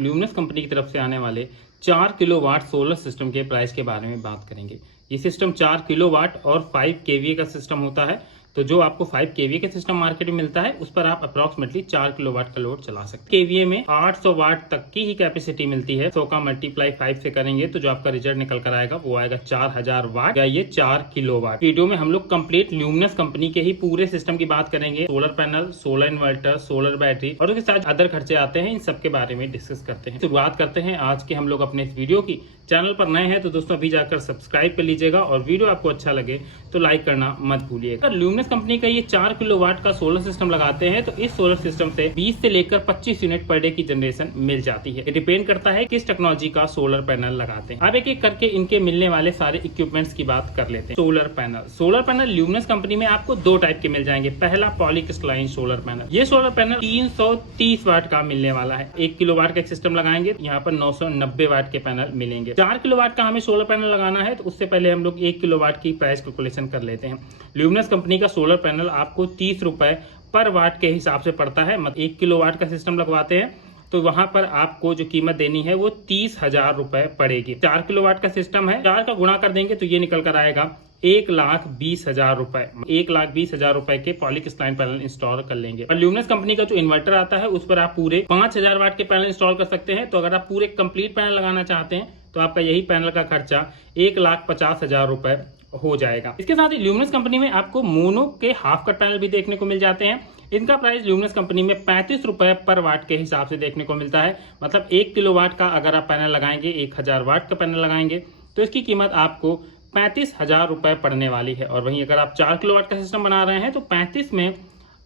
Luminous company की तरफ से आने वाले 4 किलोवाट सोलर सिस्टम के प्राइस के बारे में बात करेंगे। ये सिस्टम 4 किलोवाट और 5 केवीए का सिस्टम होता है। तो जो आपको 5 केवीए का सिस्टम मार्केट में मिलता है उस पर आप अप्रॉक्सीमेटली 4 किलोवाट का लोड चला सकते हैं। केवीए में 800 वाट तक की ही कैपेसिटी मिलती है। 100 का मल्टीप्लाई 5 से करेंगे तो जो आपका रिजल्ट निकल कर आएगा वो आएगा 4000 वाट या ये 4 किलोवाट। वीडियो में हम लोग कंप्लीट ल्यूमिनस कंपनी के ही पूरे सिस्टम की बात करेंगे। Solar panel, solar inverter, solar battery और उसके साथ अदर खर्चे आते हैं, इन सब के बारे में डिस्कस करते हैं। शुरुआत करते हैं आज के हम लोग अपने इस वीडियो की। चैनल पर नए हैं तो दोस्तों अभी जाकर सब्सक्राइब कर लीजिएगा और वीडियो आपको अच्छा लगे तो लाइक करना मत भूलिएगा। ल्यूमिनस कंपनी का ये 4 किलोवाट का सोलर सिस्टम लगाते हैं तो इस सोलर सिस्टम से 20 से लेकर 25 यूनिट पर डे की जनरेशन मिल जाती है। ये डिपेंड करता है किस टेक्नोलॉजी का सोलर पैनल लगाते हैं। अब एक एक करके इनके मिलने वाले सारे इक्विपमेंट्स की बात कर लेते हैं। सोलर पैनल ल्यूमिनस कंपनी में आपको 2 टाइप के मिल जाएंगे। पहला पॉलीक्रिस्टलाइन सोलर पैनल। ये सोलर पैनल 330 वाट का मिलने वाला है। 1 किलोवाट का एक सिस्टम लगाएंगे, यहाँ पर 990 वाट के पैनल मिलेंगे। 4 किलोवाट का हमें सोलर पैनल लगाना है तो उससे पहले हम लोग 1 किलोवाट की प्राइस कैलकुलेशन कर लेते हैं। ल्यूमिनस कंपनी का सोलर पैनल आपको 30 रुपए पर वाट के हिसाब से पड़ता है। 1 किलोवाट का सिस्टम लगवाते हैं तो वहां पर आपको जो कीमत देनी है वो 30,000 रुपए पड़ेगी। 4 किलोवाट का सिस्टम है, 4 का गुणा कर देंगे तो ये निकल कर आएगा 1,20,000 रुपए। 1,20,000 रुपए के पॉलीक्रिस्टलाइन पैनल इंस्टॉल कर लेंगे। और ल्यूमिनस कंपनी का जो इन्वर्टर आता है उस पर आप पूरे 5000 वाट के पैनल इंस्टॉल कर सकते हैं। तो अगर आप पूरे कंप्लीट पैनल लगाना चाहते हैं तो आपका यही पैनल का खर्चा 1,50,000 रुपए हो जाएगा। इसके साथ ही ल्यूमिनस कंपनी में आपको मोनो के हाफ कट पैनल भी देखने को मिल जाते हैं। इनका प्राइस ल्यूमिनस कंपनी में 35 रुपए पर वाट के हिसाब से देखने को मिलता है। मतलब 1 किलोवाट का अगर आप पैनल लगाएंगे, 1000 वाट का पैनल लगाएंगे तो इसकी कीमत आपको 35,000 रुपए पड़ने वाली है। और वहीं अगर आप 4 किलोवाट का सिस्टम बना रहे हैं तो 35 में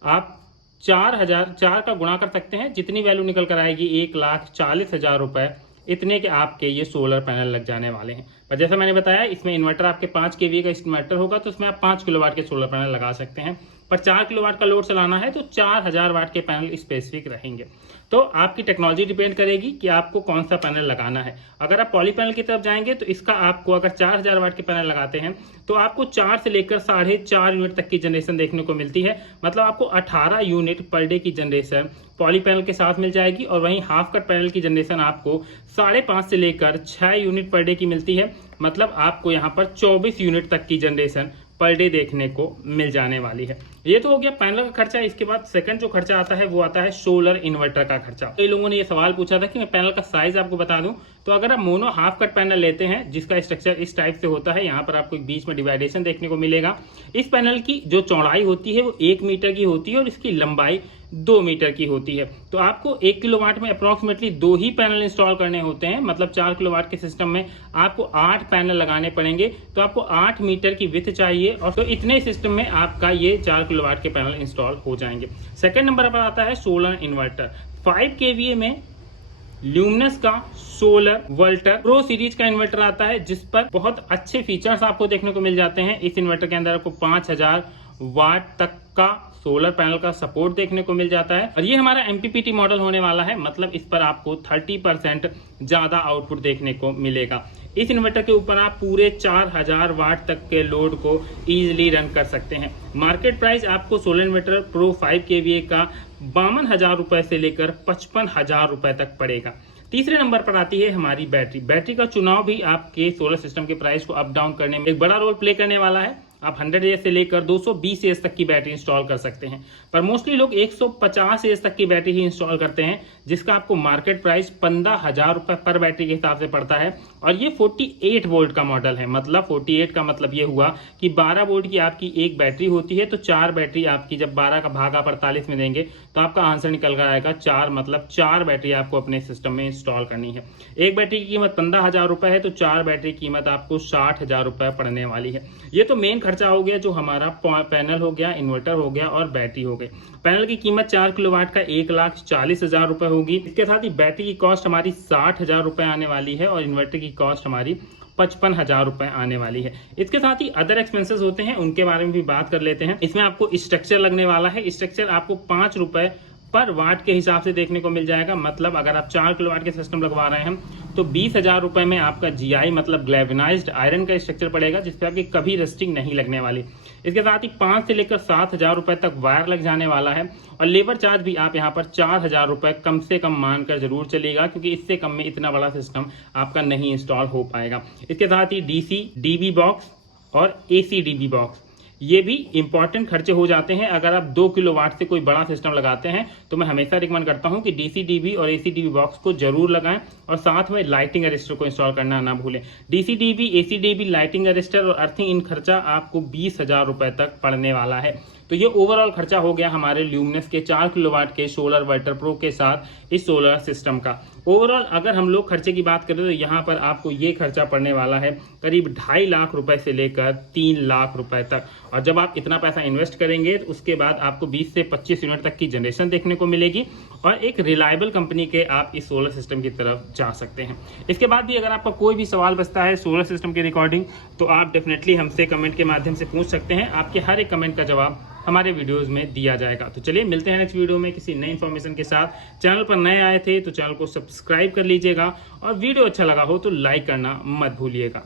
आप 4 का गुणा कर सकते हैं। जितनी वैल्यू निकल कर आएगी 1,40,000 रुपए, इतने के आपके ये सोलर पैनल लग जाने वाले हैं। पर जैसा मैंने बताया इसमें इन्वर्टर आपके 5 केवीए का इन्वर्टर होगा तो इसमें आप 5 किलोवाट के सोलर पैनल लगा सकते हैं। पर 4 किलोवाट का लोड चलाना है तो 4000 वाट के पैनल स्पेसिफिक रहेंगे। तो आपकी टेक्नोलॉजी डिपेंड करेगी कि आपको कौन सा पैनल लगाना है। अगर आप पॉली पैनल की तरफ जाएंगे तो इसका आपको अगर 4000 वाट के पैनल लगाते हैं तो आपको 4 से लेकर 4.5 यूनिट तक की जनरेशन देखने को मिलती है। मतलब आपको 18 यूनिट पर डे की जनरेशन पॉली पैनल के साथ मिल जाएगी। और वहीं हाफ कट पैनल की जनरेशन आपको 5.5 से लेकर 6 यूनिट पर डे की मिलती है। मतलब आपको यहाँ पर 24 यूनिट तक की जनरेशन पर डे देखने को मिल जाने वाली है। ये तो हो गया पैनल का खर्चा। इसके बाद सेकंड जो खर्चा आता है वो आता है सोलर इन्वर्टर का खर्चा। कई लोगों ने ये सवाल पूछा था कि मैं पैनल का साइज आपको बता दूं। तो अगर आप मोनो हाफ कट पैनल लेते हैं जिसका स्ट्रक्चर इस टाइप से होता है, यहाँ पर आपको बीच में डिवाइडेशन देखने को मिलेगा। इस पैनल की जो चौड़ाई होती है वो 1 मीटर की होती है और इसकी लंबाई 2 मीटर की होती है। तो आपको 1 किलोवाट में अप्रोक्सीमेटली 2 ही पैनल इंस्टॉल करने होते हैं। मतलब 4 किलोवाट के सिस्टम में आपको 8 पैनल लगाने पड़ेंगे। तो आपको 8 मीटर की विड्थ चाहिए और तो इतने सिस्टम में आपका ये 4 किलोवाट के पैनल इंस्टॉल हो जाएंगे। सेकंड नंबर पर आता है सोलर इन्वर्टर। 5 केवीए में ल्यूमिनस का सोलर वोल्टर प्रो सीरीज का इन्वर्टर आता है जिस पर बहुत अच्छे फीचर्स आपको देखने को मिल जाते हैं। इस इन्वर्टर के अंदर आपको 5000 वाट तक का सोलर पैनल का सपोर्ट देखने को मिल जाता है। और ये हमारा MPPT मॉडल होने वाला है। मतलब इस पर आपको 30% ज्यादा आउटपुट देखने को मिलेगा। इस इन्वर्टर के ऊपर आप पूरे 4000 वाट तक के लोड को इजीली रन कर सकते हैं। मार्केट प्राइस आपको सोलर इन्वर्टर प्रो 5 केवीए का 52,000 रुपए से लेकर 55,000 रुपए तक पड़ेगा। तीसरे नंबर पर आती है हमारी बैटरी। बैटरी का चुनाव भी आपके सोलर सिस्टम के प्राइस को अप डाउन करने में एक बड़ा रोल प्ले करने वाला है। आप 100 एएच से लेकर 220 एएच तक की बैटरी इंस्टॉल कर सकते हैं। पर मोस्टली लोग 150 एएच तक की बैटरी ही इंस्टॉल करते हैं जिसका आपको मार्केट प्राइस 15,000 रुपए पर बैटरी के हिसाब से पड़ता है। और ये 48 वोल्ट का मॉडल है। मतलब 48 का मतलब ये हुआ कि 12 वोल्ट की आपकी एक बैटरी होती है। तो 4 बैटरी आपकी जब 12 का भागा 48 में देंगे तो आपका आंसर निकल कर आएगा 4। मतलब 4 बैटरी आपको अपने सिस्टम में इंस्टॉल करनी है। एक बैटरी की कीमत 15,000 रुपए है तो 4 बैटरी की कीमत आपको 60,000 रुपए पड़ने वाली है। ये तो मेन खर्चा हो गया जो हमारा पैनल हो गया, इन्वर्टर हो गया और बैटरी हो गई। पैनल की कीमत 4 किलोवाट का 1,40,000 रुपए होगी। इसके साथ ही बैटरी की कॉस्ट हमारी 60,000 रुपए आने वाली है और इन्वर्टर की कॉस्ट हमारी 55,000 रुपए आने वाली है। इसके साथ ही अदर एक्सपेंसेस होते हैं, उनके बारे में भी बात कर लेते हैं। इसमें आपको स्ट्रक्चर लगने वाला है। स्ट्रक्चर आपको 5 रुपए पर वाट के हिसाब से देखने को मिल जाएगा। मतलब अगर आप 4 किलोवाट के सिस्टम लगवा रहे हैं तो 20,000 रुपए में आपका GI मतलब ग्लैवेनाइज्ड आयरन का स्ट्रक्चर पड़ेगा, जिसपे आपकी कभी रस्टिंग नहीं लगने वाली। इसके साथ ही 5 से लेकर 7,000 रुपए तक वायर लग जाने वाला है और लेबर चार्ज भी आप यहाँ पर 4,000 रुपए कम से कम मानकर जरूर चलिएगा, क्योंकि इससे कम में इतना बड़ा सिस्टम आपका नहीं इंस्टॉल हो पाएगा। इसके साथ ही DC DB बॉक्स और AC DB बॉक्स, ये भी इंपॉर्टेंट खर्चे हो जाते हैं। अगर आप 2 किलोवाट से कोई बड़ा सिस्टम लगाते हैं तो मैं हमेशा रिकमेंड करता हूं कि DC DB और AC DB बॉक्स को जरूर लगाएं और साथ में लाइटिंग अरेस्टर को इंस्टॉल करना ना भूलें। DC DB, AC DB, lighting arrester और अर्थिंग, इन खर्चा आपको 20,000 रुपए तक पड़ने वाला है। तो ये ओवरऑल खर्चा हो गया हमारे ल्यूमिनस के 4 किलोवाट के सोलर वाटर प्रो के साथ इस सोलर सिस्टम का। ओवरऑल अगर हम लोग खर्चे की बात करें तो यहाँ पर आपको ये खर्चा पड़ने वाला है करीब 2.5 लाख रुपए से लेकर 3 लाख रुपए तक। और जब आप इतना पैसा इन्वेस्ट करेंगे तो उसके बाद आपको 20 से 25 यूनिट तक की जनरेशन देखने को मिलेगी और एक रिलायबल कंपनी के आप इस सोलर सिस्टम की तरफ जा सकते हैं। इसके बाद भी अगर आपका कोई भी सवाल बचता है सोलर सिस्टम के रिकॉर्डिंग, तो आप डेफिनेटली हमसे कमेंट के माध्यम से पूछ सकते हैं। आपके हर एक कमेंट का जवाब हमारे वीडियोस में दिया जाएगा। तो चलिए मिलते हैं नेक्स्ट वीडियो में किसी नई इन्फॉर्मेशन के साथ। चैनल पर नए आए थे तो चैनल को सब्सक्राइब कर लीजिएगा और वीडियो अच्छा लगा हो तो लाइक करना मत भूलिएगा।